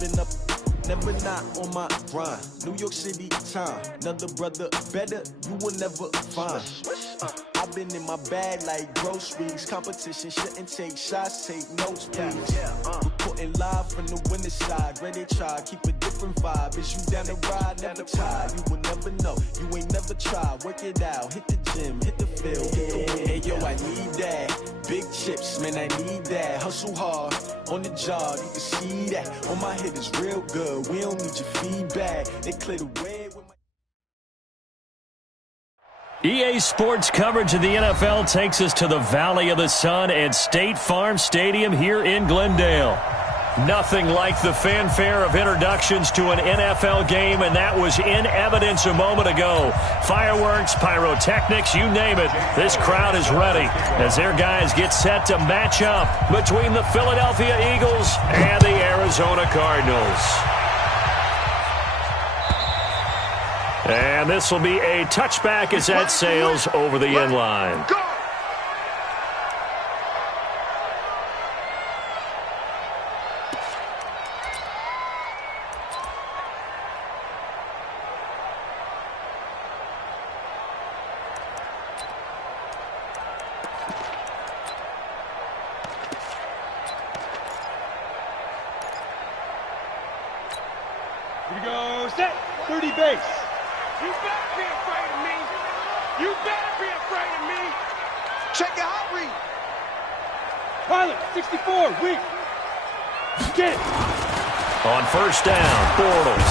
been up, never not on my grind. New York City time, another brother better, you will never find. I've been in my bag like groceries. Competition shouldn't take shots, take notes, please. Reporting live from the winning side. Ready to try, keep a different vibe. Is you down the ride, never tired. You will never know, you ain't never tried. Work it out, hit the gym, hit the field, hit the win. Hey yo, I need that. Big chips, man, I need that. Hustle hard, on the job, you can see that. On my head is real good, we don't need your feedback. They clear the way with my... EA Sports coverage of the NFL takes us to the Valley of the Sun at State Farm Stadium here in Glendale. Nothing like the fanfare of introductions to an NFL game, and that was in evidence a moment ago. Fireworks, pyrotechnics, you name it. This crowd is ready as their guys get set to match up between the Philadelphia Eagles and the Arizona Cardinals. And this will be a touchback as that sails over the end line. Here we go, set, 30 base. You better be afraid of me. You better be afraid of me. Check your hot read. Pilot, 64, weak. Get it. On first down, Bortles.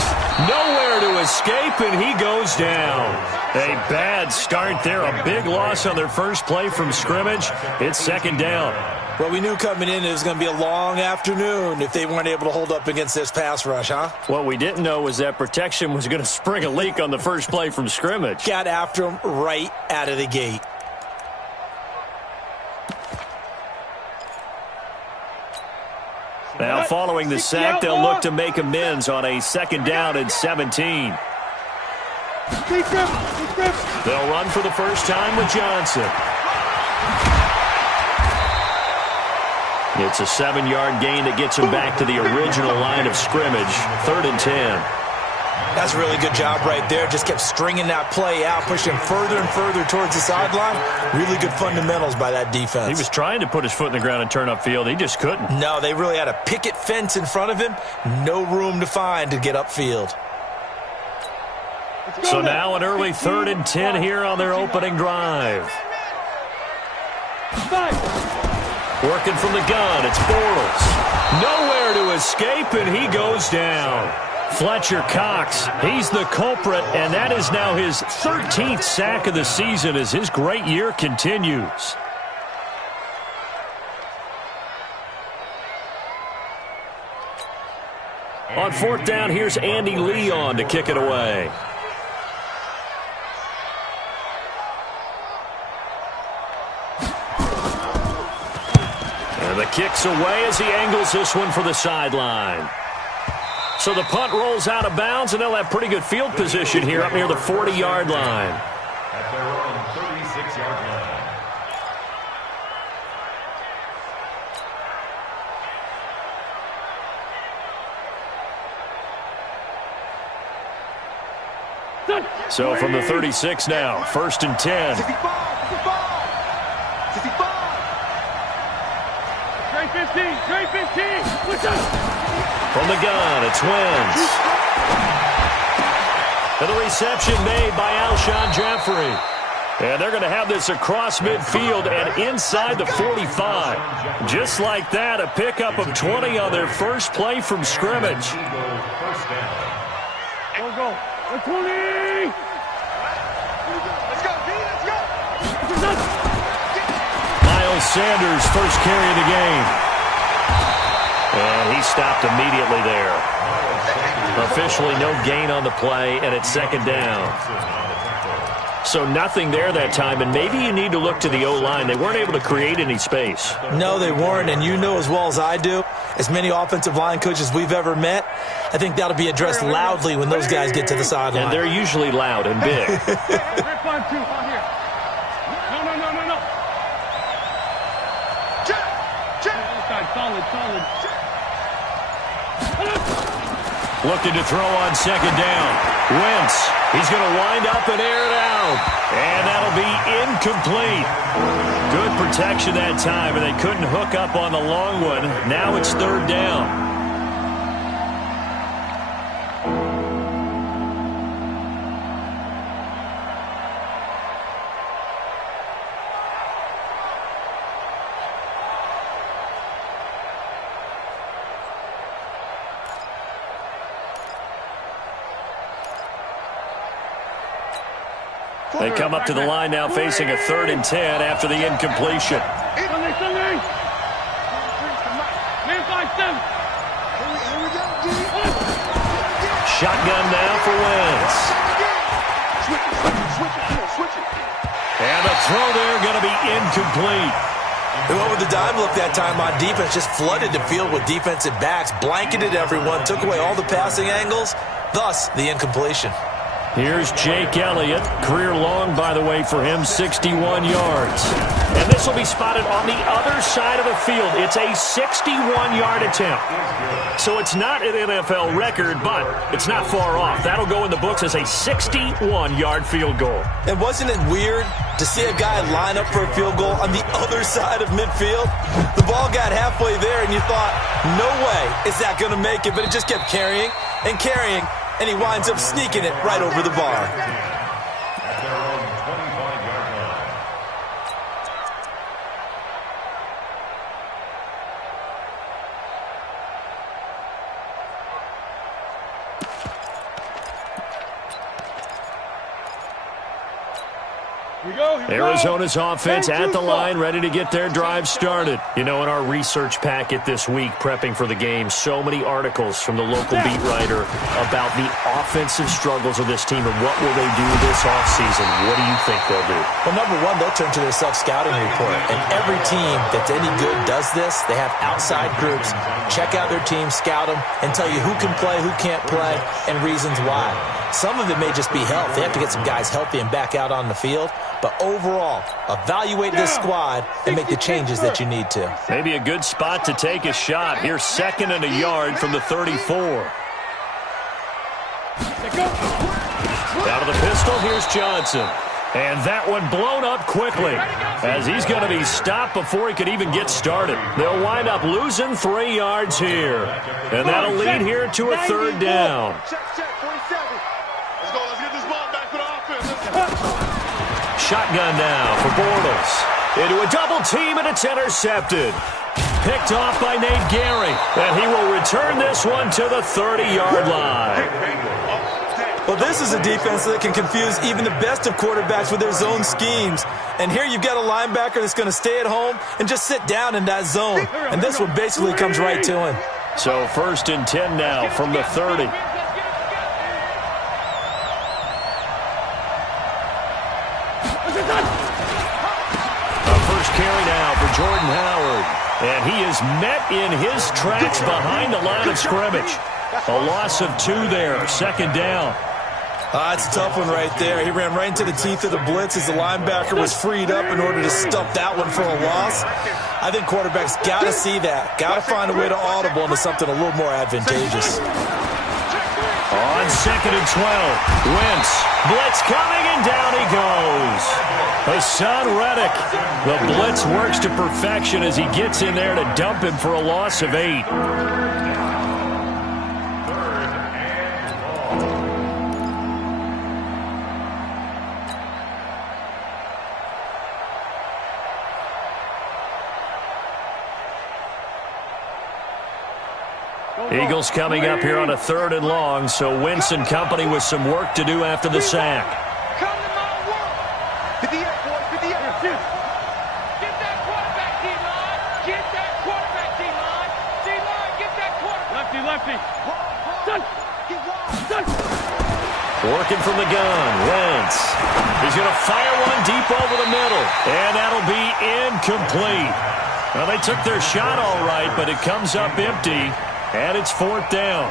Nowhere to escape, and he goes down. A bad start there. A big loss on their first play from scrimmage. It's second down. Well, we knew coming in it was going to be a long afternoon if they weren't able to hold up against this pass rush, huh? What we didn't know was that protection was going to spring a leak on the first play from scrimmage. Got after him right out of the gate. Now, following the sack, they'll look to make amends on a second down and 17. They'll run for the first time with Johnson. It's a 7-yard gain that gets him back to the original line of scrimmage. 3rd and 10. That's a really good job right there. Just kept stringing that play out, pushing further and further towards the sideline. Really good fundamentals by that defense. He was trying to put his foot in the ground and turn upfield. He just couldn't. No, they really had a picket fence in front of him. No room to find to get upfield. So now an early 3rd and 10 here on their opening drive. Working from the gun, it's Bortles. Nowhere to escape, and he goes down. Fletcher Cox, he's the culprit, and that is now his 13th sack of the season as his great year continues. On 4th down, here's Andy Leon to kick it away. The kick's away as he angles this one for the sideline. So the punt rolls out of bounds, and they'll have pretty good field position here up near the 40-yard line. At their own 36-yard line. So from the 36 now, 1st and 10. 15. What's up? From the gun, it's Wentz. And the reception made by Alshon Jeffrey. And they're going to have this across midfield and inside the 45. Just like that, a pickup of 20 on their first play from scrimmage. Go. 20. Let's go, D. Let's go. Miles Sanders, first carry of the game. And he stopped immediately there. Officially no gain on the play, and it's second down. So nothing there that time, and maybe you need to look to the O-line. They weren't able to create any space. No, they weren't, and you know as well as I do, as many offensive line coaches we've ever met, I think that'll be addressed loudly when those guys get to the sideline. And they're usually loud and big. Rip on 2, on here. No. Check. Solid. looking to throw on second down. Wentz, he's going to wind up and air it out. And that'll be incomplete. Good protection that time, and they couldn't hook up on the long one. Now it's third down. They come up to the line now facing a 3rd and 10 after the incompletion. Shotgun now for Wentz. And the throw there going to be incomplete. They went with the dime look that time on defense, just flooded the field with defensive backs, blanketed everyone, took away all the passing angles, thus the incompletion. Here's Jake Elliott. Career long, by the way, for him, 61 yards. And this will be spotted on the other side of the field. It's a 61-yard attempt. So it's not an NFL record, but it's not far off. That'll go in the books as a 61-yard field goal. And wasn't it weird to see a guy line up for a field goal on the other side of midfield? The ball got halfway there, and you thought, no way is that going to make it, but it just kept carrying and carrying. And he winds up sneaking it right over the bar. At their own 25-yard line. Arizona's offense at the line, ready to get their drive started. You know, in our research packet this week, prepping for the game, so many articles from the local beat writer about the offensive struggles of this team and what will they do this offseason. What do you think they'll do? Well, number one, they'll turn to their self-scouting report. And every team that's any good does this. They have outside groups. Check out their team, scout them, and tell you who can play, who can't play, and reasons why. Some of it may just be health. They have to get some guys healthy and back out on the field. But overall, evaluate this squad and make the changes that you need to. Maybe a good spot to take a shot. Here's 2nd and a yard from the 34. Out of the pistol, here's Johnson. And that one blown up quickly as he's going to be stopped before he could even get started. They'll wind up losing 3 yards here. And that'll lead here to a 3rd down. Shotgun now for Bortles. Into a double team, and it's intercepted. Picked off by Nate Gehring. And he will return this one to the 30-yard line. Well, this is a defense that can confuse even the best of quarterbacks with their zone schemes. And here you've got a linebacker that's going to stay at home and just sit down in that zone. And this one basically comes right to him. So 1st and 10 now from the 30. Carry now for Jordan Howard. And he is met in his tracks behind the line of scrimmage. A loss of 2 there. 2nd down. That's a tough one right there. He ran right into the teeth of the blitz as the linebacker was freed up in order to stuff that one for a loss. I think quarterbacks got to see that. Got to find a way to audible into something a little more advantageous. On 2nd and 12, Wentz, blitz coming, and down he goes. Hassan Reddick, the blitz works to perfection as he gets in there to dump him for a loss of 8. Eagles coming up here on a 3rd and long, so Wentz and company with some work to do after the sack. Come to my work. 50 yards, boys, 50 yards. Get that quarterback, D-line. Get that quarterback, D-line. D-line, get that quarterback. Lefty. Working from the gun, Wentz. He's going to fire one deep over the middle, and that'll be incomplete. Well, they took their shot all right, but it comes up empty. And it's 4th down.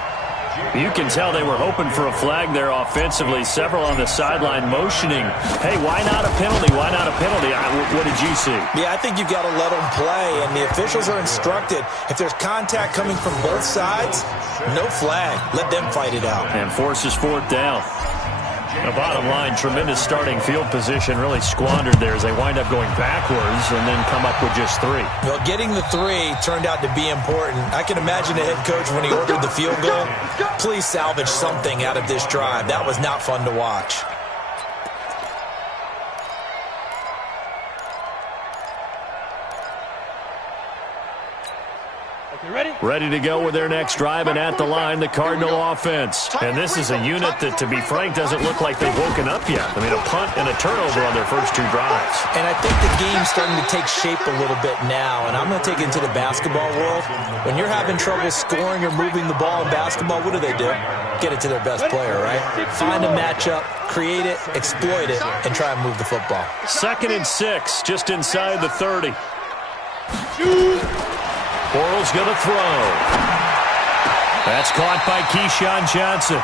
You can tell they were hoping for a flag there offensively. Several on the sideline motioning, hey, why not a penalty? Why not a penalty? What did you see? Yeah, I think you've got to let them play, and the officials are instructed, if there's contact coming from both sides, no flag. Let them fight it out. And forces fourth down. The bottom line, tremendous starting field position, really squandered there as they wind up going backwards and then come up with just 3. Well, getting the 3 turned out to be important. I can imagine the head coach when he ordered the field goal. Please salvage something out of this drive. That was not fun to watch. Ready to go with their next drive, and at the line, the Cardinal offense. And this is a unit that, to be frank, doesn't look like they've woken up yet. I mean, a punt and a turnover on their first 2 drives. And I think the game's starting to take shape a little bit now, and I'm going to take it into the basketball world. When you're having trouble scoring or moving the ball in basketball, what do? Get it to their best player, right? Find a matchup, create it, exploit it, and try and move the football. 2nd and 6, just inside the 30. Bortles going to throw. That's caught by Keyshawn Johnson.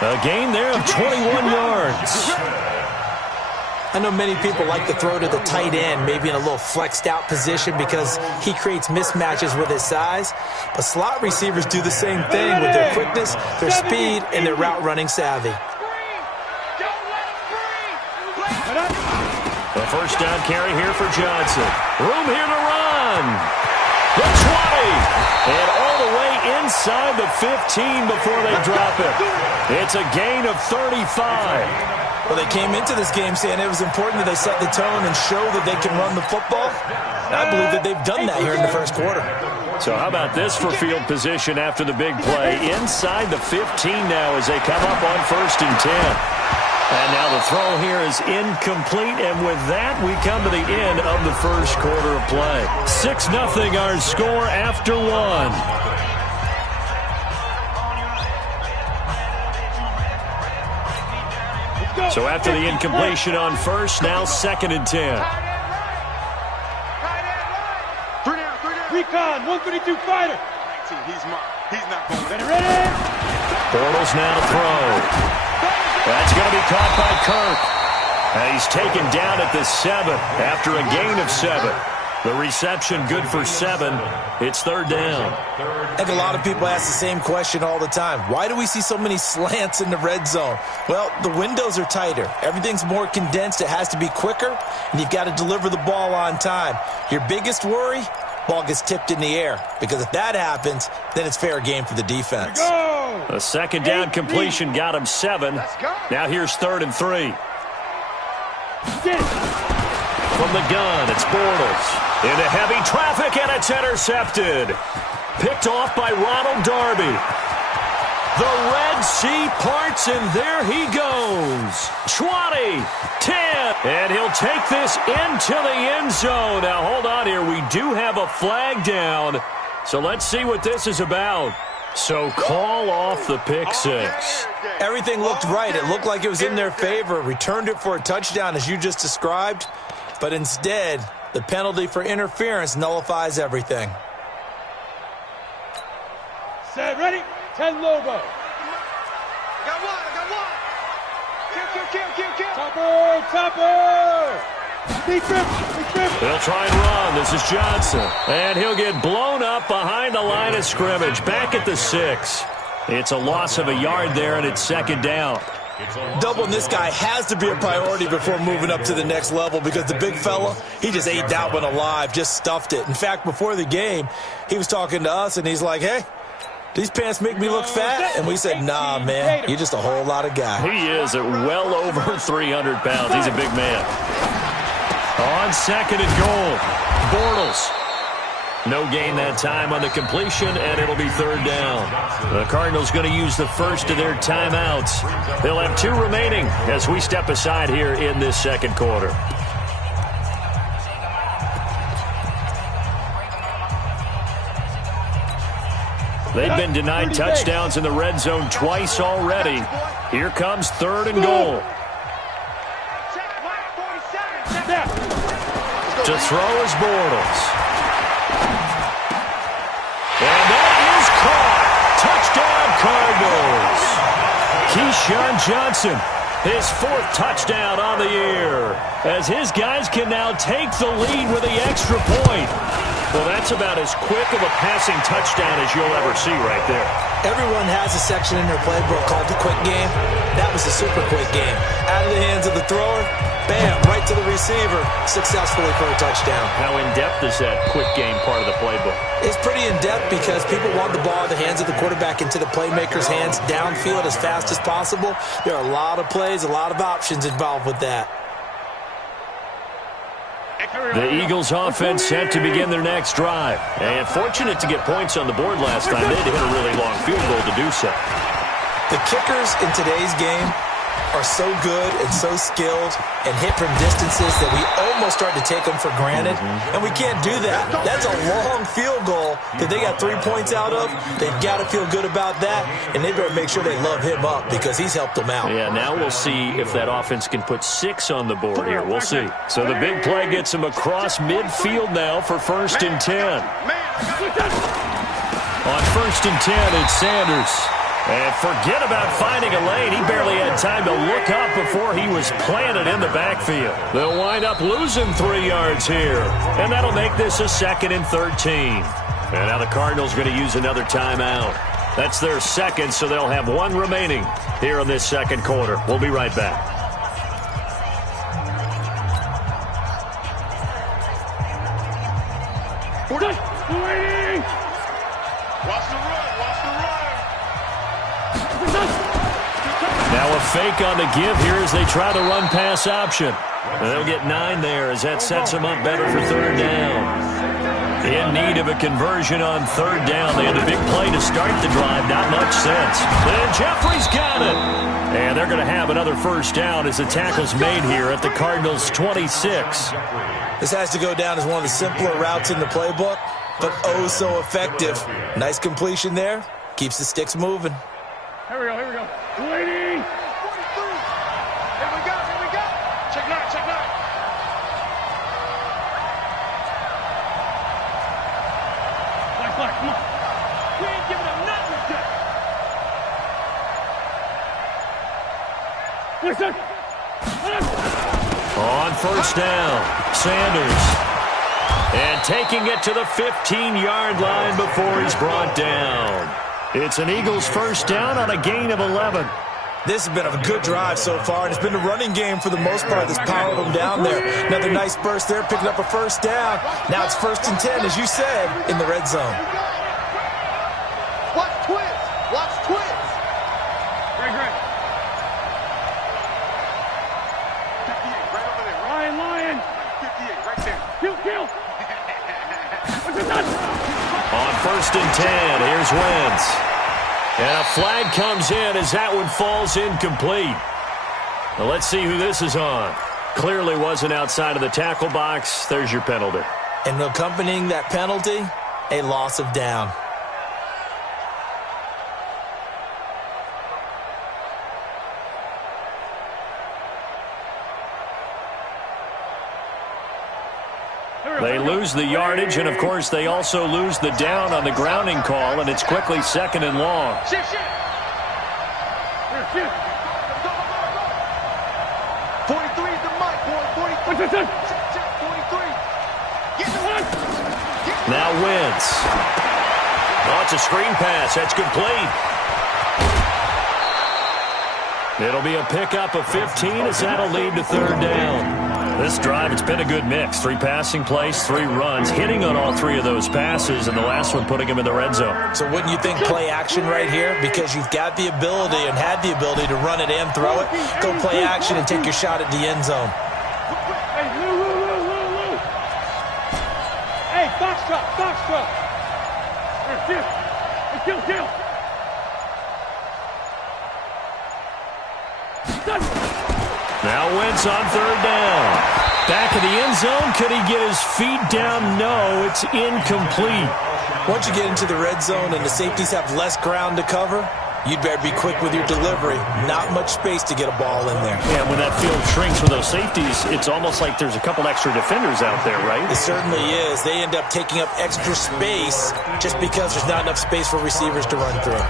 A gain there of 21 yards. I know many people like to throw to the tight end, maybe in a little flexed out position because he creates mismatches with his size. But slot receivers do the same thing with their quickness, their speed, and their route running savvy. The first down carry here for Johnson. Room here to run. The 20, and all the way inside the 15 before they drop it. It's a gain of 35. Well, they came into this game saying it was important that they set the tone and show that they can run the football. And I believe that they've done that here in the first quarter. So how about this for field position after the big play? Inside the 15 now as they come up on 1st and 10. And now the throw here is incomplete, and with that, we come to the end of the first quarter of play. 6-0 our score after 1. So after the incompletion on 1st, now 2nd and 10. Recon, 132 fighter. He's not going. Ready? Bortles now to throw. That's going to be caught by Kirk. And he's taken down at the 7 after a gain of 7. The reception good for 7. It's 3rd down. I think a lot of people ask the same question all the time. Why do we see so many slants in the red zone? Well, the windows are tighter. Everything's more condensed. It has to be quicker, and you've got to deliver the ball on time. Your biggest worry? Ball gets tipped in the air, because if that happens, then it's fair game for the defense. A 2nd down completion got him 7. Now here's 3rd and 3. From the gun, it's Bortles. Into heavy traffic, and it's intercepted. Picked off by Ronald Darby. The Red Sea parts, and there he goes. 20, 10, and he'll take this into the end zone. Now, hold on here. We do have a flag down, so let's see what this is about. So call off the pick 6. Everything looked right. It looked like it was in their favor. Returned it for a touchdown, as you just described. But instead, the penalty for interference nullifies everything. Set, ready? 10 Lobo. I got one. Kill. Topper. Big trip. They'll try and run. This is Johnson. And he'll get blown up behind the line of scrimmage. Back at the 6. It's a loss of a yard there, and it's 2nd down. Doubling this guy has to be a priority before moving up to the next level, because the big fella, he just ate that one alive, just stuffed it. In fact, before the game, he was talking to us, and he's like, hey, these pants make me look fat? And we said, nah, man, you're just a whole lot of guy. He is at well over 300 pounds. He's a big man. On 2nd and goal, Bortles. No gain that time on the completion, and it'll be 3rd down. The Cardinals going to use the first of their timeouts. They'll have 2 remaining as we step aside here in this 2nd quarter. They've been denied touchdowns in the red zone twice already. Here comes 3rd and goal. To throw is Bortles. And that is caught. Touchdown, Cardinals. Keyshawn Johnson, his 4th touchdown on the year, as his guys can now take the lead with the extra point. Well, that's about as quick of a passing touchdown as you'll ever see right there. Everyone has a section in their playbook called the quick game. That was a super quick game. Out of the hands of the thrower, bam, right to the receiver, successfully for a touchdown. How in-depth is that quick game part of the playbook? It's pretty in-depth because people want the ball in the hands of the quarterback into the playmaker's hands downfield as fast as possible. There are a lot of plays, a lot of options involved with that. The Eagles offense set to begin their next drive. And fortunate to get points on the board last time. They had to hit a really long field goal to do so. The kickers in today's game are so good and so skilled and hit from distances that we almost start to take them for granted. And we can't do that. That's a long field goal that they got 3 points out of. They've got to feel good about that, and they better make sure they love him up because he's helped them out. Yeah, now we'll see if that offense can put 6 on the board here. We'll see. So the big play gets him across midfield now for 1st and 10. On 1st and 10, it's Sanders. And forget about finding a lane. He barely had time to look up before he was planted in the backfield. They'll wind up losing 3 yards here. And that'll make this a 2nd and 13. And now the Cardinals are going to use another timeout. That's their 2nd, so they'll have 1 remaining here in this 2nd quarter. We'll be right back. Watch the run. Watch the run. Now a fake on the give here as they try the run-pass option. And they'll get 9 there as that sets them up better for 3rd down. In need of a conversion on 3rd down. They had a big play to start the drive. Not much sense. And Jeffrey's got it. And they're going to have another 1st down as the tackle's made here at the Cardinals' 26. This has to go down as one of the simpler routes in the playbook, but oh so effective. Nice completion there. Keeps the sticks moving. Here we go. 280. Here we go. Check 9. Black, come on. We ain't giving up nothing today. Listen. On 1st down, Sanders. And taking it to the 15-yard line before he's brought down. It's an Eagles 1st down on a gain of 11. This has been a good drive so far, and it's been a running game for the most part that's powered them down there. Another nice burst there, picking up a 1st down. Now it's 1st and 10, as you said, in the red zone. Watch twist. Great. 58, right over there. Ryan. 58, right there. Kill. On 1st and 10, here's Wentz. And a flag comes in as that one falls incomplete. Now let's see who this is on. Clearly wasn't outside of the tackle box. There's your penalty. And accompanying that penalty, a loss of down. They lose the yardage, and, of course, they also lose the down on the grounding call, and it's quickly 2nd and long. Shit. 43 is the mic, boy. 43. Check, 43. Get the one. Now Wentz. Oh, it's a screen pass. That's complete. It'll be a pickup of 15 as that'll lead to 3rd down. This drive, it's been a good mix. 3 passing plays, 3 runs, hitting on all 3 of those passes, and the last one putting him in the red zone. So wouldn't you think play action right here? Because you've got the ability and had the ability to run it and throw it. Go play action and take your shot at the end zone. Hey, Lou. Hey, box truck. Kill. Now Wentz on 3rd down. Back of the end zone. Could he get his feet down? No, it's incomplete. Once you get into the red zone and the safeties have less ground to cover, you'd better be quick with your delivery. Not much space to get a ball in there. Yeah, when that field shrinks with those safeties, it's almost like there's a couple extra defenders out there, right? It certainly is. They end up taking up extra space just because there's not enough space for receivers to run through.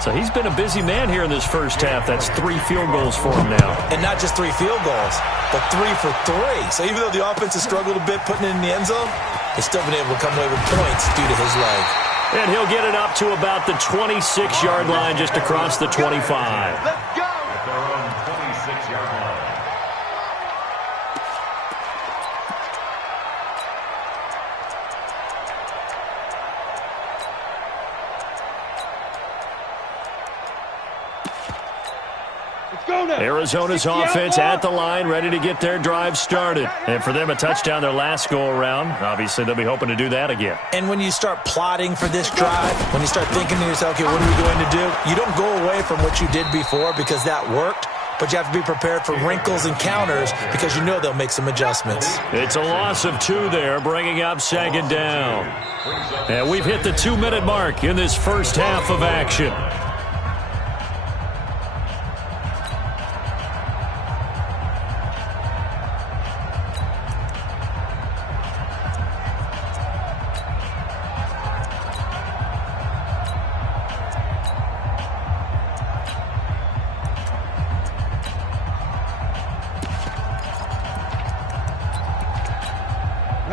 So he's been a busy man here in this first half. That's 3 field goals for him now. And not just 3 field goals, but 3 for 3. So even though the offense has struggled a bit putting it in the end zone, they've still been able to come away with points due to his leg. And he'll get it up to about the 26-yard line, just across the 25. Let's go. At their own 26-yard line. Arizona's offense at the line, ready to get their drive started. And for them, a touchdown their last go-around. Obviously, they'll be hoping to do that again. And when you start plotting for this drive, when you start thinking to yourself, okay, what are we going to do? You don't go away from what you did before because that worked, but you have to be prepared for wrinkles and counters because you know they'll make some adjustments. It's a loss of 2 there, bringing up 2nd down. And we've hit the 2-minute mark in this first half of action.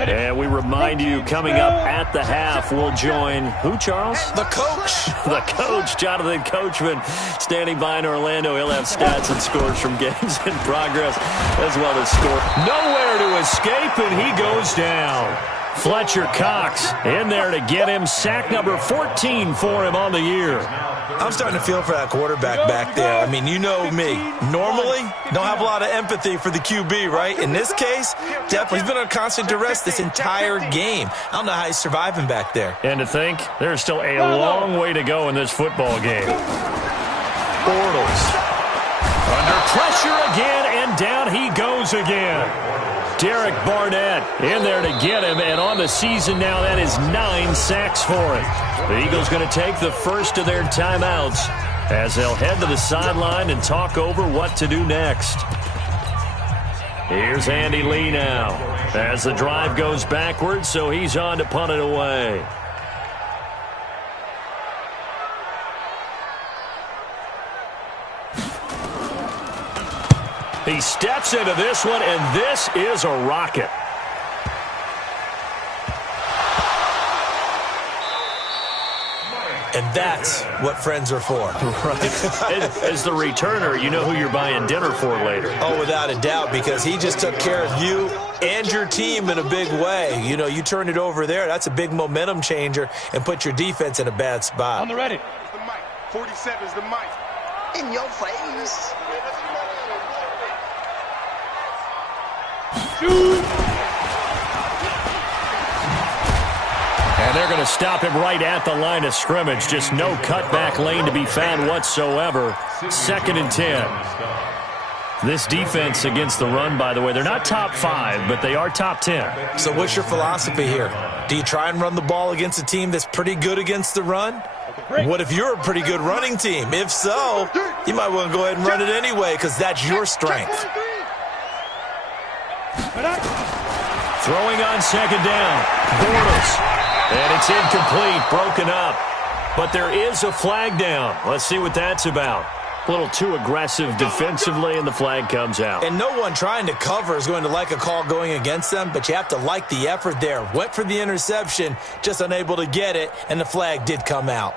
And we remind you, coming up at the half, we'll join who, Charles? The coach. The coach, Jonathan Coachman, standing by in Orlando. He'll have stats and scores from games in progress, as well as score. Nowhere to escape, and he goes down. Fletcher Cox in there to get him. Sack number 14 for him on the year. I'm starting to feel for that quarterback back there. I mean, you know me. Normally, don't have a lot of empathy for the QB, right? In this case, definitely he's been on constant duress this entire game. I don't know how he's surviving back there. And to think, there's still a long way to go in this football game. Bortles under pressure again, and down he goes again. Derek Barnett in there to get him, and on the season now, that is 9 sacks for him. The Eagles going to take the first of their timeouts as they'll head to the sideline and talk over what to do next. Here's Andy Lee now as the drive goes backwards, so he's on to punt it away. He steps into this one, and this is a rocket. And that's what friends are for. Right. As the returner, you know who you're buying dinner for later. Oh, without a doubt, because he just took care of you and your team in a big way. You know, you turn it over there, that's a big momentum changer, and put your defense in a bad spot. On the ready. The mic. 47 is the mic. In your face. And they're going to stop him right at the line of scrimmage. Just no cutback lane to be found whatsoever. 2nd and 10. This defense against the run, by the way, they're not top 5, but they are top 10. So what's your philosophy here? Do you try and run the ball against a team that's pretty good against the run? What if you're a pretty good running team? If so, you might want to go ahead and run it anyway because that's your strength. Throwing on 2nd down. Bortles. And it's incomplete, broken up. But there is a flag down. Let's see what that's about. A little too aggressive defensively, and the flag comes out. And no one trying to cover is going to like a call going against them, but you have to like the effort there. Went for the interception, just unable to get it, and the flag did come out.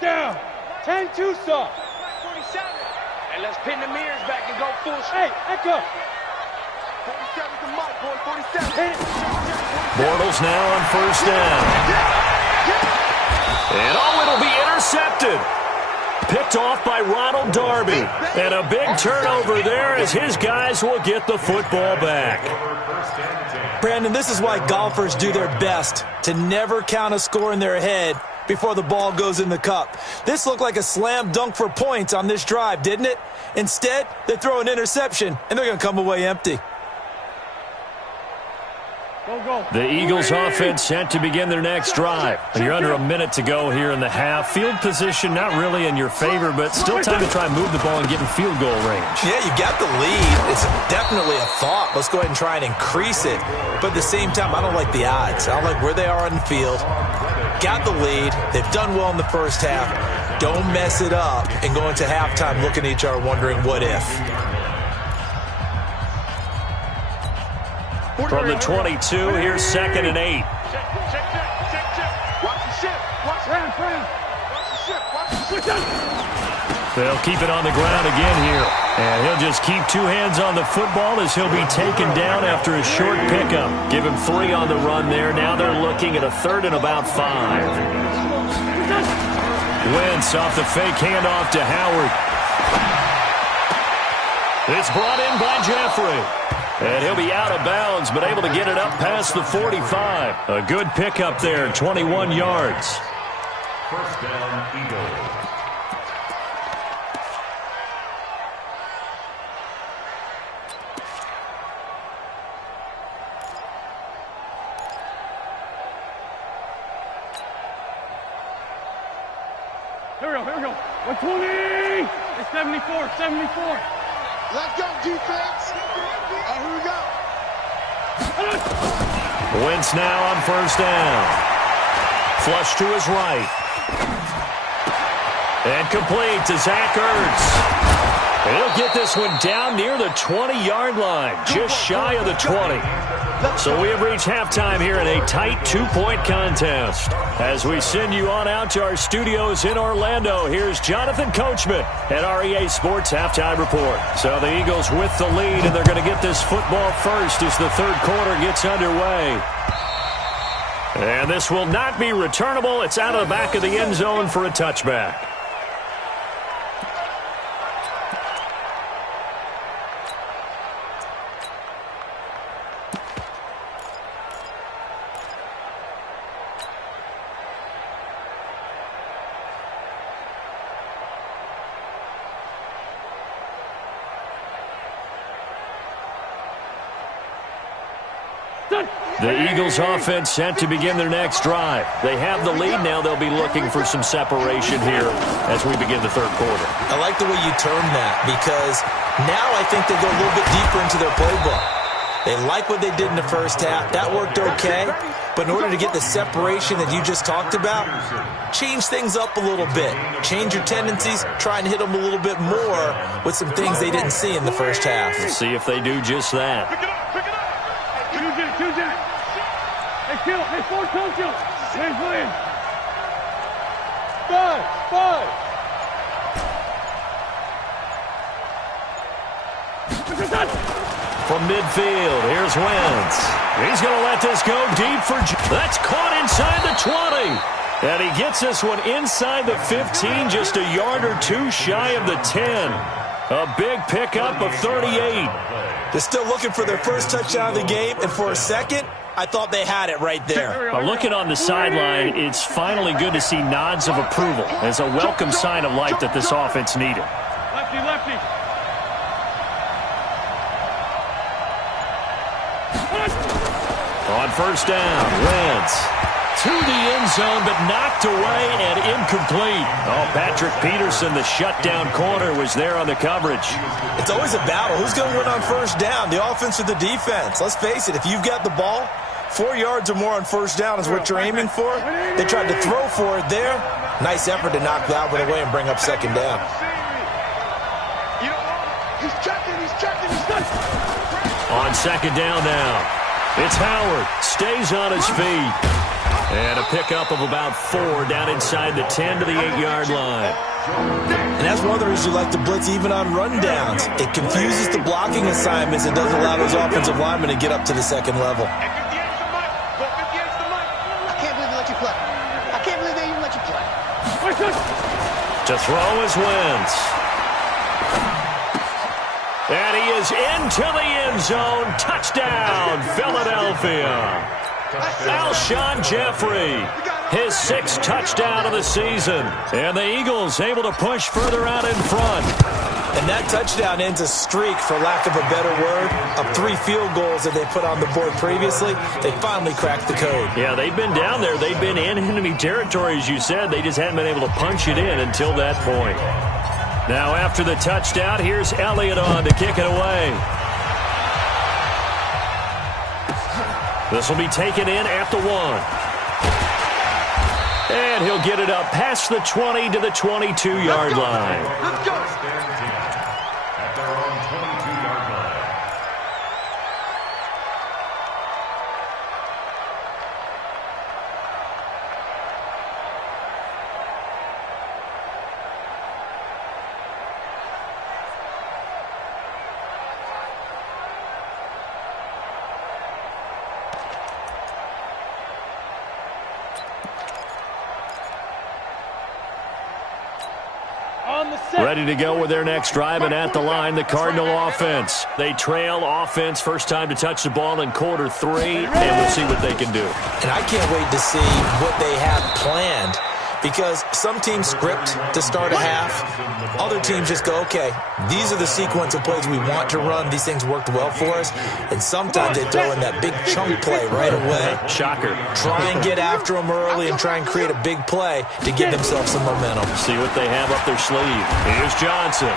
Down. 10-2 soft. 47. And let's pin the mirrors back and go full straight. Hey, echo. 47 the mic, boy. 47. Hit it. Bortles now on 1st down. And it'll be intercepted. Picked off by Ronald Darby. And a big turnover there as his guys will get the football back. Brandon, this is why golfers do their best to never count a score in their head before the ball goes in the cup. This looked like a slam dunk for points on this drive, didn't it? Instead, they throw an interception, and they're going to come away empty. The Eagles offense set to begin their next drive. You're under a minute to go here in the half. Field position not really in your favor, but still time to try and move the ball and get in field goal range. Yeah, you got the lead. It's definitely a thought. Let's go ahead and try and increase it. But at the same time, I don't like the odds. I don't like where they are on the field. Got the lead. They've done well in the first half. Don't mess it up and go into halftime looking at each other wondering what if. From the 22, here's 2nd and 8. Watch the ship. Watch the ship. They'll keep it on the ground again here. And he'll just keep two hands on the football as he'll be taken down after a short pickup. Give him 3 on the run there. Now they're looking at a 3rd and about 5. Wentz off the fake handoff to Howard. It's brought in by Jeffrey. And he'll be out of bounds, but able to get it up past the 45. A good pickup there, 21 yards. First down, Eagles. Here we go. 120. It's 74. Let's go, defense. Here we go. Wentz now on 1st down. Flush to his right. And complete to Zach Ertz. He'll get this one down near the 20-yard line, just shy of the 20. So we have reached halftime here in a tight 2-point contest. As we send you on out to our studios in Orlando, here's Jonathan Coachman at our EA Sports Halftime Report. So the Eagles with the lead, and they're going to get this football first as the 3rd quarter gets underway. And this will not be returnable. It's out of the back of the end zone for a touchback. The Eagles offense set to begin their next drive. They have the lead now. They'll be looking for some separation here as we begin the 3rd quarter. I like the way you term that because now I think they go a little bit deeper into their playbook. They like what they did in the first half. That worked okay. But in order to get the separation that you just talked about, change things up a little bit. Change your tendencies. Try and hit them a little bit more with some things they didn't see in the first half. We'll see if they do just that. Pick it up. Hey, kill. Hey, 4, kill. Hey, William. 5. From midfield, here's Wentz. He's going to let this go deep for... That's caught inside the 20. And he gets this one inside the 15, just a yard or 2 shy of the 10. A big pickup of 38. They're still looking for their first touchdown of the game, and for a second, I thought they had it right there. Looking on the sideline, it's finally good to see nods of approval as a welcome sign of life that this offense needed. Lefty. On 1st down, Wentz to the end zone, but knocked away and incomplete. Oh, Patrick Peterson, the shutdown corner, was there on the coverage. It's always a battle. Who's going to win on 1st down, the offense or the defense? Let's face it, if you've got the ball, 4 yards or more on 1st down is what you're aiming for. They tried to throw for it there. Nice effort to knock that one away and bring up 2nd down. He's checking. On 2nd down now. It's Howard. Stays on his feet. And a pickup of about 4 down inside the 10 to the 8-yard line. And that's one of the reasons you like to blitz even on rundowns. It confuses the blocking assignments. It doesn't allow those offensive linemen to get up to the 2nd level. I can't believe they let you play. I can't believe they even let you play. To throw is Wentz. And he is into the end zone. Touchdown, Philadelphia. Alshon Jeffrey, his 6th touchdown of the season. And the Eagles able to push further out in front. And that touchdown ends a streak, for lack of a better word, of 3 field goals that they put on the board previously. They finally cracked the code. Yeah, they've been down there. They've been in enemy territory, as you said. They just hadn't been able to punch it in until that point. Now, after the touchdown, here's Elliott on to kick it away. This will be taken in at the 1. And he'll get it up past the 20 to the 22-yard line. Let's go. At their own 22-yard line. Ready to go with their next drive, and at the line, the Cardinal offense. They trail offense, first time to touch the ball in quarter 3, and we'll see what they can do. And I can't wait to see what they have planned, because some teams script to start a half. Other teams just go, okay, these are the sequence of plays we want to run. These things worked well for us. And sometimes they throw in that big chunk play right away. Shocker. Try and get after them early and try and create a big play to give themselves some momentum. See what they have up their sleeve. Here's Johnson.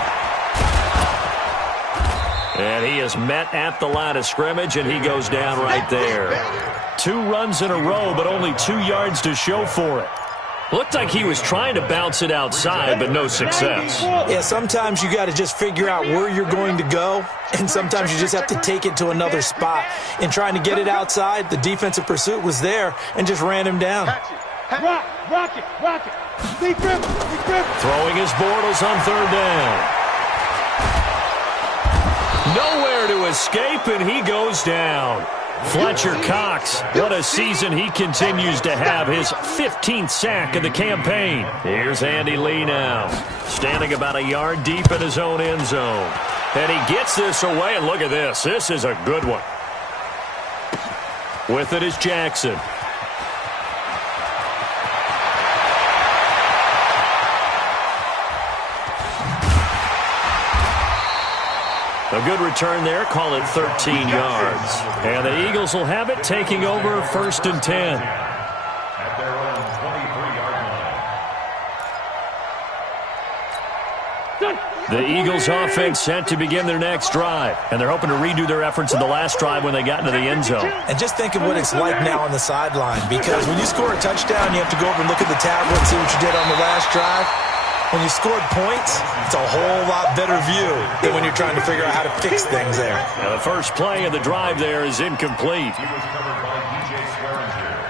And he is met at the line of scrimmage, and he goes down right there. 2 runs in a row, but only 2 yards to show for it. Looked like he was trying to bounce it outside, but no success. Yeah, sometimes you got to just figure out where you're going to go, and sometimes you just have to take it to another spot. In trying to get it outside, the defensive pursuit was there and just ran him down. Rock it. Deep grip. Throwing his Bortles on 3rd down. Nowhere to escape, and he goes down. Fletcher Cox, what a season he continues to have, his 15th sack of the campaign. Here's Andy Lee now, standing about a yard deep in his own end zone. And he gets this away, and look at this. This is a good one. With it is Jackson. A good return there, call it 13 yards. And the Eagles will have it, taking over 1st and 10. At their own 23-yard line. The Eagles offense set to begin their next drive, and they're hoping to redo their efforts in the last drive when they got into the end zone. And just think of what it's like now on the sideline, because when you score a touchdown, you have to go over and look at the tablet and see what you did on the last drive. When you scored points, it's a whole lot better view than when you're trying to figure out how to fix things there. Now the first play of the drive there is incomplete. He was covered by DJ Swearinger.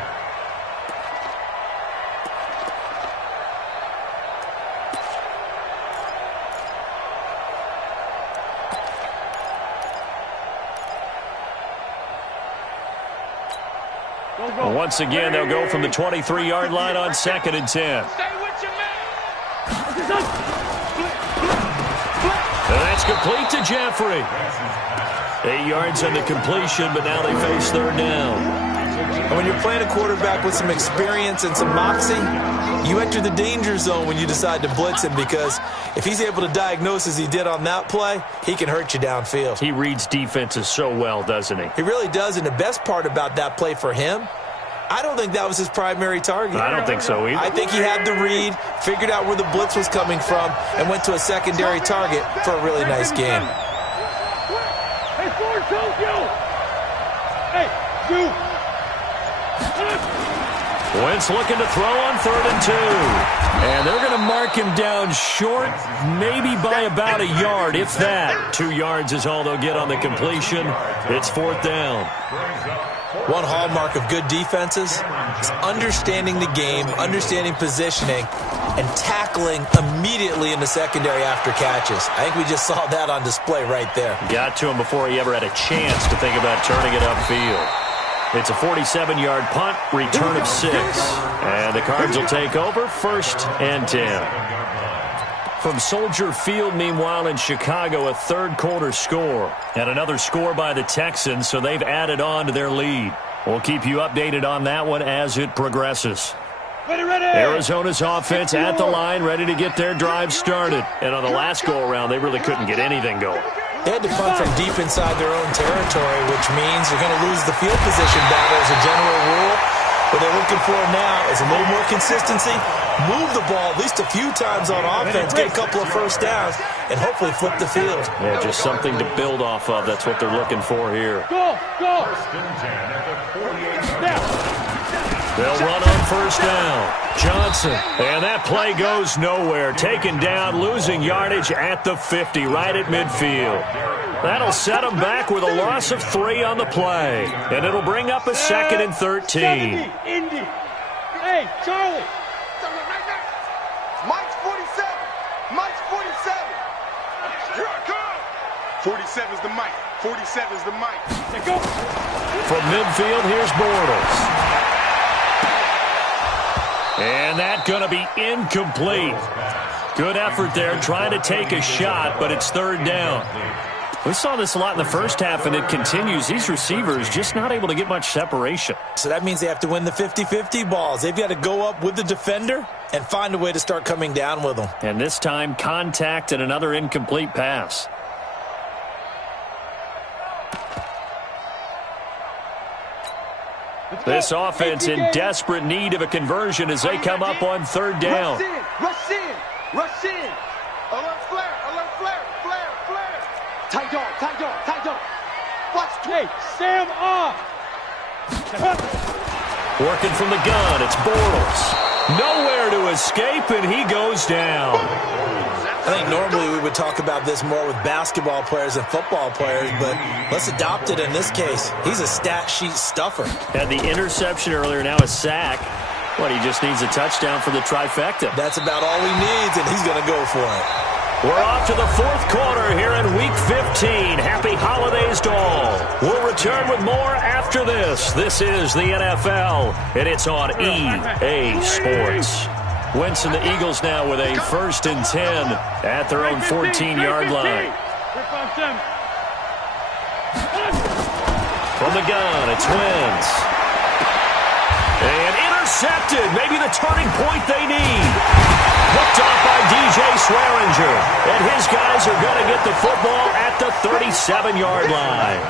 Once again, they'll go from the 23-yard line on 2nd and 10. Stay with your man. And that's complete to Jeffrey. 8 yards on the completion, but now they face 3rd down. And when you're playing a quarterback with some experience and some moxie, you enter the danger zone when you decide to blitz him, because if he's able to diagnose as he did on that play, he can hurt you downfield. He reads defenses so well, doesn't he? He really does, and the best part about that play for him, I don't think that was his primary target. I don't think so either. I think he had the read, figured out where the blitz was coming from, and went to a secondary target for a really nice game. Hey, Ford, told you. Hey, you. Wentz looking to throw on 3rd and 2. And they're going to mark him down short, maybe by about a yard, if that. 2 yards is all they'll get on the completion. It's 4th down. One hallmark of good defenses is understanding the game, understanding positioning, and tackling immediately in the secondary after catches. I think we just saw that on display right there. Got to him before he ever had a chance to think about turning it upfield. It's a 47-yard punt, return of 6. And the Cards will take over 1st and 10. From Soldier Field, meanwhile, in Chicago, a 3rd quarter score. And another score by the Texans, so they've added on to their lead. We'll keep you updated on that one as it progresses. Arizona's offense at the line, ready to get their drive started. And on the last go-around, they really couldn't get anything going. They had to punt from deep inside their own territory, which means they're going to lose the field position battle as a general rule. What they're looking for now is a little more consistency, move the ball at least a few times on offense, get a couple of first downs, and hopefully flip the field. Yeah, just something to build off of. That's what they're looking for here. Go! First and 10 at the 48. They'll run on first down. Johnson. And that play goes nowhere. Taken down, losing yardage at the 50, right at midfield. That'll set them back with a loss of 3 on the play. And it'll bring up a 2nd and 13. Indy. Hey, Charlie. Mike's 47. Mike's 47. Here I come. 47's the Mike. 47's the Mike. Let's go. From midfield, here's Bortles. And that's going to be incomplete. Good effort there, trying to take a shot, but it's 3rd down. We saw this a lot in the first half, and it continues. These receivers just not able to get much separation. So that means they have to win the 50-50 balls. They've got to go up with the defender and find a way to start coming down with them. And this time, contact and another incomplete pass. This offense in desperate need of a conversion as they come up on 3rd down. Rush in. Rush in. Alert flare. Alert flare. Flare. Flare. Tight dog. Tight dog. Tight dog. Watch. Hey, Sam off. Working from the gun, it's Bortles. Nowhere to escape, and he goes down. I think normally we would talk about this more with basketball players and football players, but let's adopt it in this case. He's a stat sheet stuffer. Had the interception earlier, now a sack. What, he just needs a touchdown for the trifecta. That's about all he needs, and he's going to go for it. We're off to the 4th quarter here in Week 15. Happy holidays to all. We'll return with more after this. This is the NFL, and it's on EA Sports. Wentz and the Eagles now with a 1st and 10 at their own 14-yard line. From the gun, it's Wentz. And intercepted. Maybe the turning point they need. Hooked off by DJ Swearinger. And his guys are going to get the football at the 37-yard line.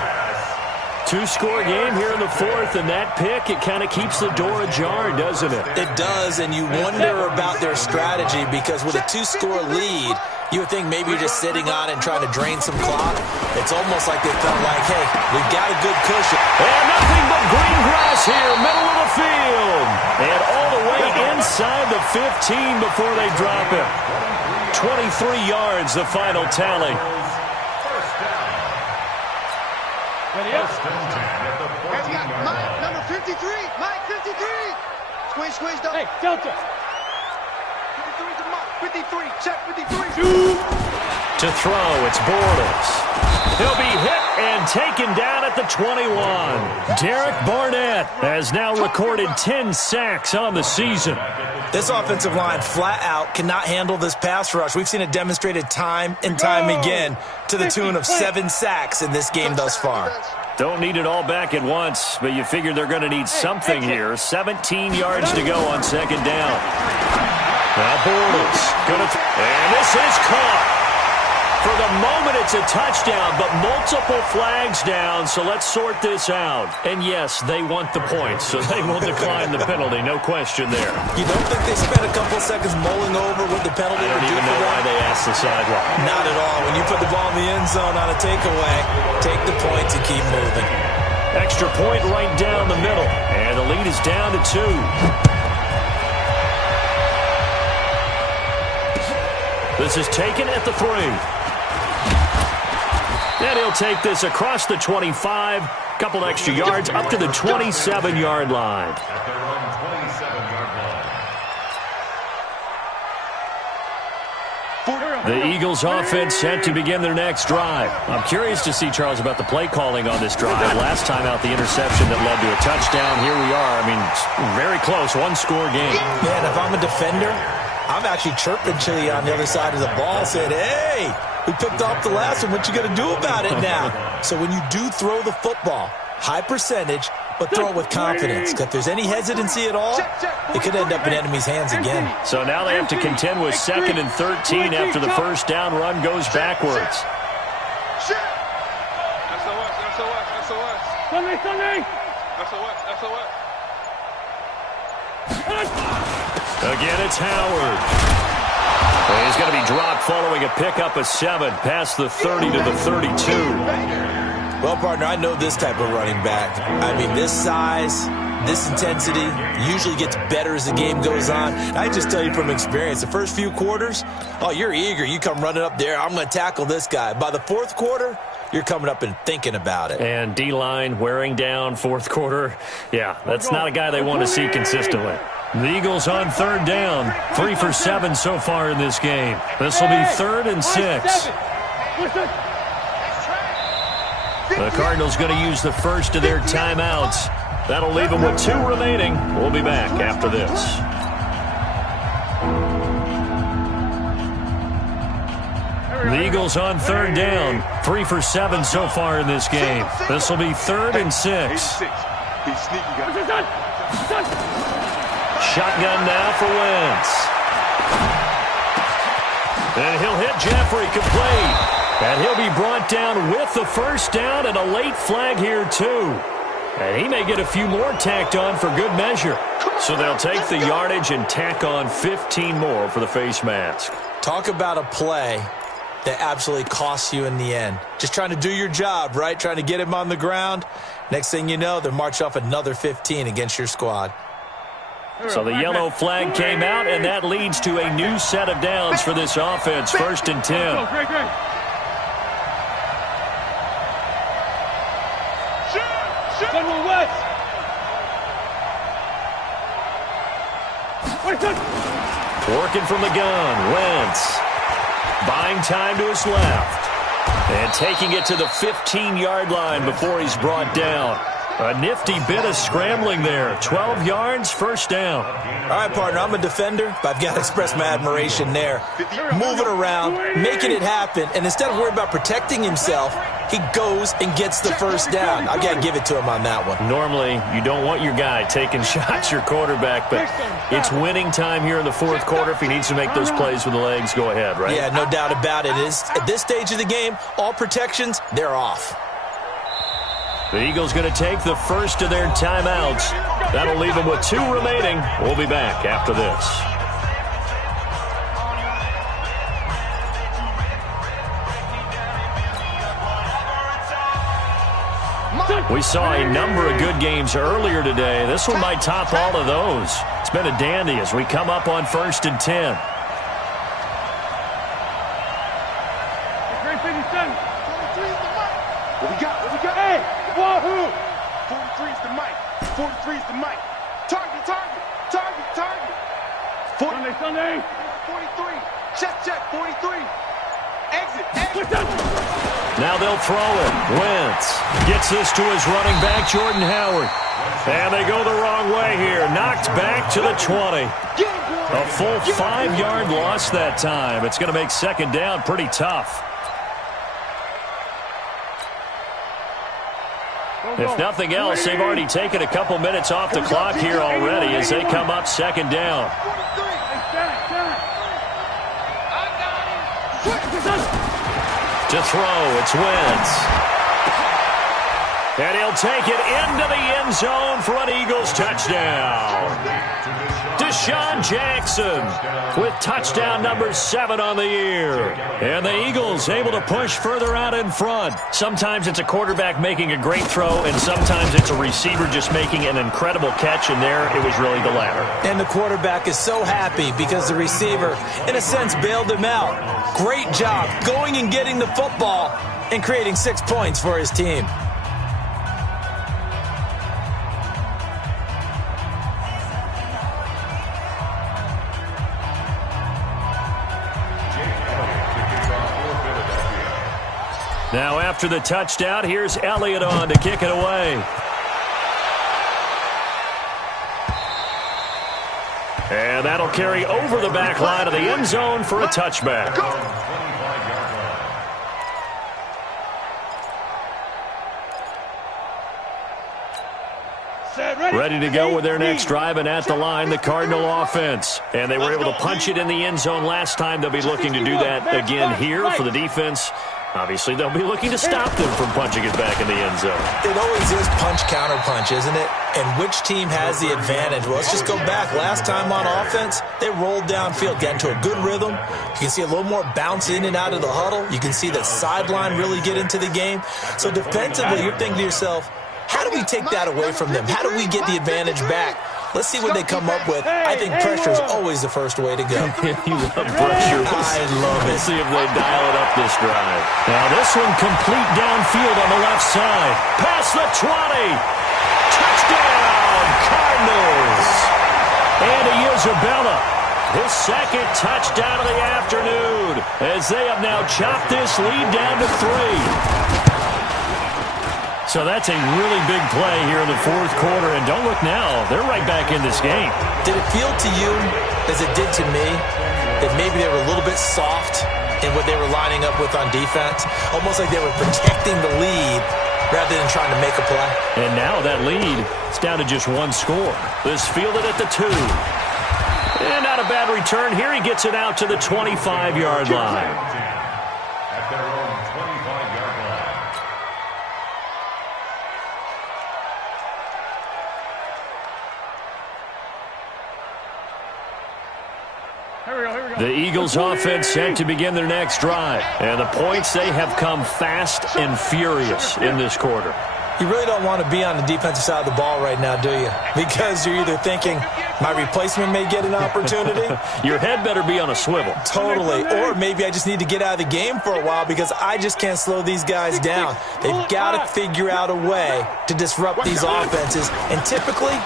2-score game here in the 4th, and that pick, it kind of keeps the door ajar, doesn't it? It does, and you wonder about their strategy because with a 2-score lead, you would think maybe you're just sitting on it and trying to drain some clock. It's almost like they felt like, hey, we've got a good cushion. And nothing but green grass here, middle of the field. And all the way inside the 15 before they drop it. 23 yards, the final tally. Mike, number 53. Mike, 53. Squeeze, squeeze, don't. Hey, Delta. 53 to Mike. 53. Check 53. To throw, it's Bortles. He'll be hit and taken down at the 21. Derek Barnett has now recorded 10 sacks on the season. This offensive line flat out cannot handle this pass rush. We've seen it demonstrated time and time again to the tune of 7 sacks in this game thus far. Don't need it all back at once, but you figure they're going to need something here. 17 yards to go on 2nd down. Now Bortles. And this is caught. For the moment, it's a touchdown, but multiple flags down, so let's sort this out. And yes, they want the points, so they will decline the penalty, no question there. You don't think they spent a couple seconds mulling over what the penalty would do for them? I don't even know why they asked the sideline. Not at all. When you put the ball in the end zone on a takeaway, take the points and keep moving. Extra point right down the middle, and the lead is down to 2. This is taken at the 3. And he'll take this across the 25, couple extra yards up to the 27-yard line. The Eagles offense set to begin their next drive. I'm curious to see, Charles, about the play calling on this drive. Last time out, the interception that led to a touchdown. Here we are. I mean, very close, 1-score game. Man, if I'm a defender, I'm actually chirping Chili on the other side of the ball, saying, hey, we picked off the last one. What you going to do about it now? So when you do throw the football, high percentage, but throw it with confidence. If there's any hesitancy at all, it could end up in enemy's hands again. So now they have to contend with 2nd and 13 after the first down run goes backwards. Again, it's Howard. And he's going to be dropped following a pickup of 7 past the 30 to the 32. Well, partner, I know this type of running back. I mean, this size, this intensity usually gets better as the game goes on. I just tell you from experience, the first few quarters, oh, you're eager. You come running up there, I'm going to tackle this guy. By the fourth quarter, you're coming up and thinking about it. And D-line wearing down fourth quarter. Yeah, that's not a guy they want to see consistently. The Eagles on 3rd down. 3 for 7 so far in this game. This will be 3rd and 6. The Cardinals going to use the first of their timeouts. That'll leave them with 2 remaining. We'll be back after this. The Eagles on 3rd down. 3 for 7 so far in this game. This will be 3rd and 6. Shotgun now for Wentz. And he'll hit Jeffrey complete. And he'll be brought down with the first down and a late flag here too. And he may get a few more tacked on for good measure. So they'll take the yardage and tack on 15 more for the face mask. Talk about a play that absolutely costs you in the end. Just trying to do your job, right? Trying to get him on the ground. Next thing you know, they'll march off another 15 against your squad. So the yellow flag came out, and that leads to a new set of downs for this offense. 1st and 10. Working from the gun, Wentz. Buying time to his left. And taking it to the 15-yard line before he's brought down. A nifty bit of scrambling there. 12 yards, first down. All right, partner, I'm a defender, but I've got to express my admiration there. Moving around, making it happen, and instead of worrying about protecting himself, he goes and gets the first down. I've got to give it to him on that one. Normally, you don't want your guy taking shots, your quarterback, but it's winning time here in the fourth quarter. If he needs to make those plays with the legs, go ahead, right? Yeah, no doubt about it. At this stage of the game, all protections, they're off. The Eagles going to take the first of their timeouts. That'll leave them with 2 remaining. We'll be back after this. We saw a number of good games earlier today. This one might top all of those. It's been a dandy as we come up on 1st and 10. What we got? Hey! Wahoo! 43's the mic. 43's the mic. Target. 43. Check. 43. Exit. Now they'll throw it. Wentz gets this to his running back, Jordan Howard. And they go the wrong way here. Knocked back to the 20. A full 5-yard loss that time. It's going to make 2nd down pretty tough. If nothing else, they've already taken a couple minutes off the clock here already as they come up 2nd down. To throw, it's Wentz. And he'll take it into the end zone for an Eagles touchdown. Deshaun Jackson with touchdown number 7 on the year. And the Eagles able to push further out in front. Sometimes it's a quarterback making a great throw, and sometimes it's a receiver just making an incredible catch, and there it was really the latter. And the quarterback is so happy because the receiver, in a sense, bailed him out. Great job going and getting the football and creating 6 points for his team. Now after the touchdown, here's Elliott on to kick it away. And that'll carry over the back line of the end zone for a touchback. Ready to go with their next drive, and at the line, the Cardinal offense. And they were able to punch it in the end zone last time. They'll be looking to do that again here for the defense. Obviously, they'll be looking to stop them from punching it back in the end zone. It always is punch-counter-punch, isn't it? And which team has the advantage? Well, let's just go back. Last time on offense, they rolled downfield, got into a good rhythm. You can see a little more bounce in and out of the huddle. You can see the sideline really get into the game. So defensively, you're thinking to yourself, how do we take that away from them? How do we get the advantage back? Let's see what they come up with. I think pressure is always the first way to go. You love pressure. I love it. We'll see if they dial it up this drive. Now this one complete downfield on the left side. Past the 20. Touchdown, Cardinals. Andy Isabella, his second touchdown of the afternoon, as they have now chopped this lead down to 3. So that's a really big play here in the fourth quarter. And don't look now. They're right back in this game. Did it feel to you, as it did to me, that maybe they were a little bit soft in what they were lining up with on defense? Almost like they were protecting the lead rather than trying to make a play. And now that lead is down to just one score. This fielded at the 2. And not a bad return here. He gets it out to the 25-yard line. At their own 25-yard line. The Eagles offense set to begin their next drive. And the points, they have come fast and furious in this quarter. You really don't want to be on the defensive side of the ball right now, do you? Because you're either thinking, my replacement may get an opportunity. Your head better be on a swivel. Totally. Or maybe I just need to get out of the game for a while because I just can't slow these guys down. They've got to figure out a way to disrupt these offenses. And typically,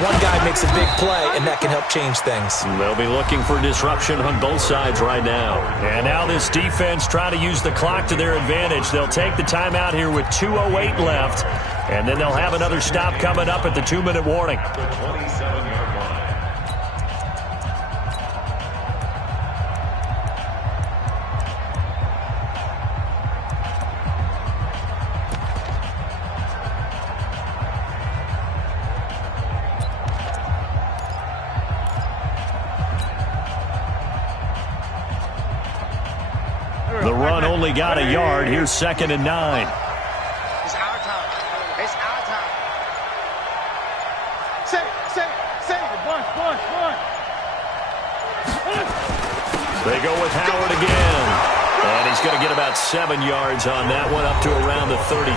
one guy makes a big play, and that can help change things. They'll be looking for disruption on both sides right now. And now this defense trying to use the clock to their advantage. They'll take the timeout here with 2:08 left, and then they'll have another stop coming up at the 2-minute warning. The 27-yard line. The run only got a yard. Here's 2nd and 9. It's our time. It's our time. Say. One. They go with Howard again. And he's going to get about 7 yards on that one, up to around the 33.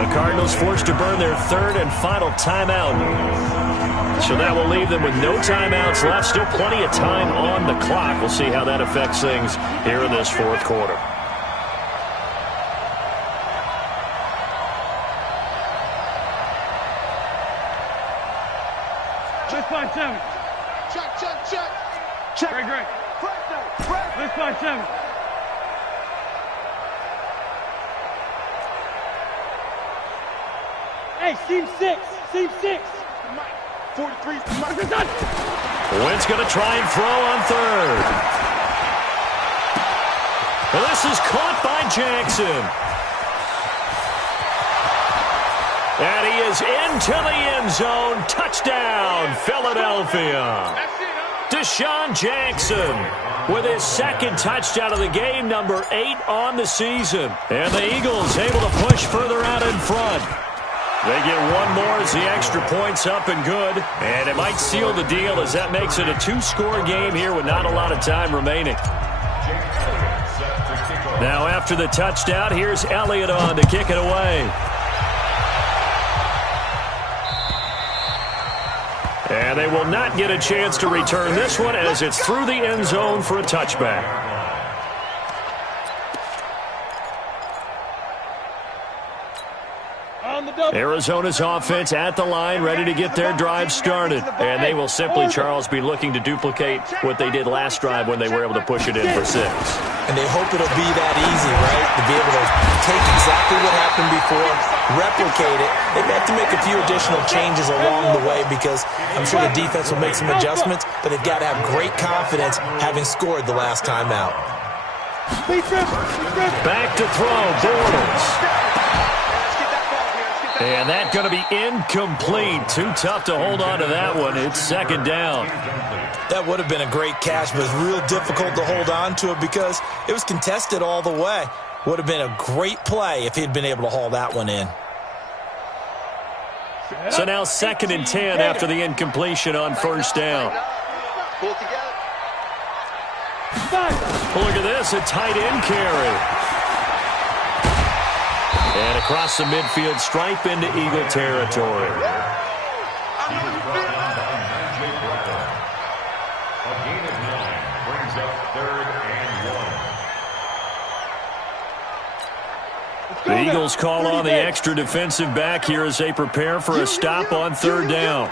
The Cardinals forced to burn their 3rd and final timeout. So that will leave them with no timeouts left. Still plenty of time on the clock. We'll see how that affects things here in this fourth quarter. Let's find 7. Check. Great. Let's find 7. Hey, seam 6. 43's the mark. Wentz going to try and throw on 3rd. And this is caught by Jackson. And he is into the end zone. Touchdown, Philadelphia. Deshaun Jackson with his 2nd touchdown of the game, number 8 on the season. And the Eagles able to push further out in front. They get one more as the extra point's up and good. And it might seal the deal as that makes it a 2-score game here with not a lot of time remaining. Now after the touchdown, here's Elliott on to kick it away. And they will not get a chance to return this one as it's through the end zone for a touchback. Arizona's offense at the line, ready to get their drive started. And they will simply, Charles, be looking to duplicate what they did last drive when they were able to push it in for 6. And they hope it'll be that easy, right? To be able to take exactly what happened before, replicate it. They may have to make a few additional changes along the way because I'm sure the defense will make some adjustments, but they've got to have great confidence having scored the last time out. Back to throw, Bortles. And that's going to be incomplete. Too tough to hold on to that one. It's second down. That would have been a great catch, but it's real difficult to hold on to it because it was contested all the way. Would have been a great play if he'd been able to haul that one in. So now 2nd and 10 after the incompletion on first down. Pull it together. Look at this, a tight end carry. And across the midfield stripe into Eagle territory. A gain of 9 brings up 3rd and 1. The Eagles call on the extra defensive back here as they prepare for a stop on 3rd down.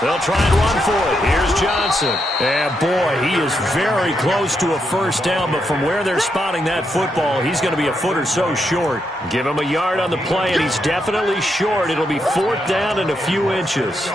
They'll try and run for it. Here's Johnson. And boy, he is very close to a first down, but from where they're spotting that football, he's going to be a foot or so short. Give him a yard on the play, and he's definitely short. It'll be 4th down and a few inches.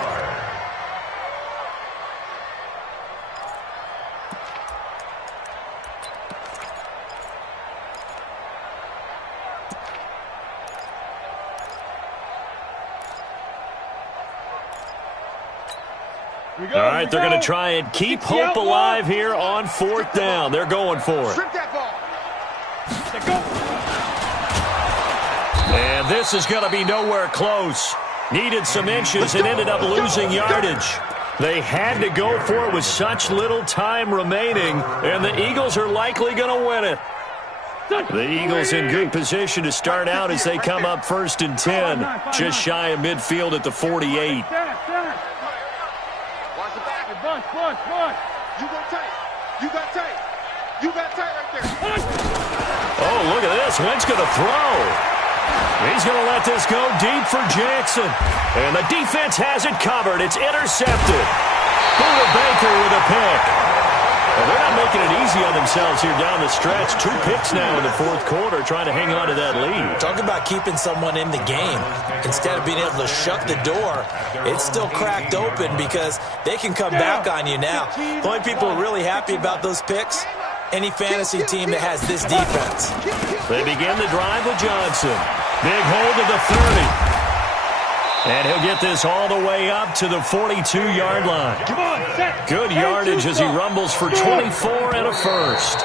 All right, they're going to try and keep hope alive here on 4th down. They're going for it. And this is going to be nowhere close. Needed some inches and ended up losing yardage. They had to go for it with such little time remaining, and the Eagles are likely going to win it. The Eagles in good position to start out as they come up 1st and 10, just shy of midfield at the 48. Bunch. You go tight. You got tight. You got tight right there. Oh, look at this. Wentz going to throw. He's going to let this go deep for Jackson. And the defense has it covered. It's intercepted. Buda Baker with a pick. Well, they're not making it easy on themselves here down the stretch. 2 picks now in the 4th quarter trying to hang on to that lead. Talk about keeping someone in the game. Instead of being able to shut the door, it's still cracked open because they can come back on you now. The only people who are really happy about those picks, any fantasy team that has this defense. They begin the drive with Johnson. Big hold of the 30. And he'll get this all the way up to the 42-yard line. Good yardage as he rumbles for 24 and a first.